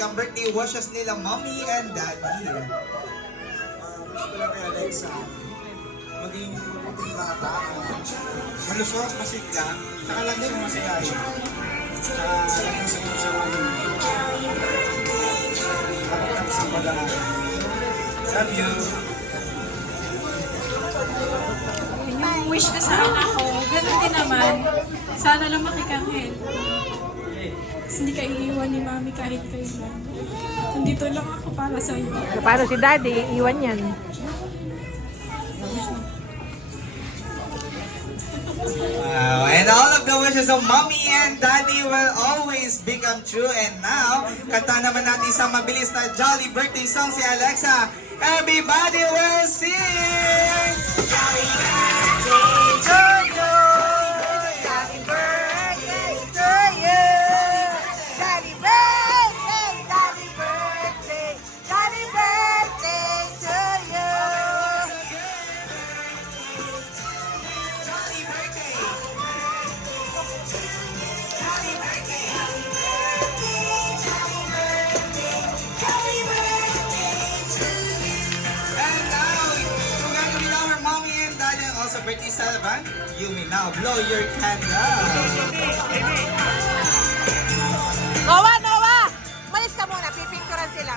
ang birthday wishes nila mommy and daddy. Wish ko lang kay Alexa, maging mabuting bata, malusog, masigla, saka lang siya masayahin. Saka laging sagot sa mga tapos ang pag-aaral. Love you. Yung wish ko sa anak ko, ganun din naman. Sana lumaki kang healthy. Tapos hindi ka iiwan ni mami kahit kailan. Nandito lang ako para sa iyo. Paano si daddy? Iwan yan. Wow, and all of the wishes of mommy and daddy will always become true. And now, kanta naman natin sa mabilis na jolly birthday song si Alexa. Everybody will sing! Happy birthday to you. Happy birthday to you. Happy birthday, happy birthday, happy birthday to you. Jolly birthday! And now, together with our mommy and daddy and also birthday celebrant, you may now blow your candle. Noah, Noah! Malis ka muna, pipicturan sila.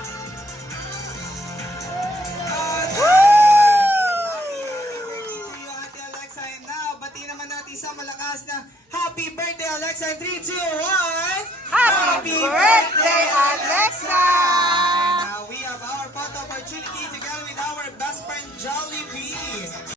Ate Alexa, and now, bati naman natin sa malakas na Happy Birthday, Alexa! In 3, 2, 1! Happy birthday, Alexa!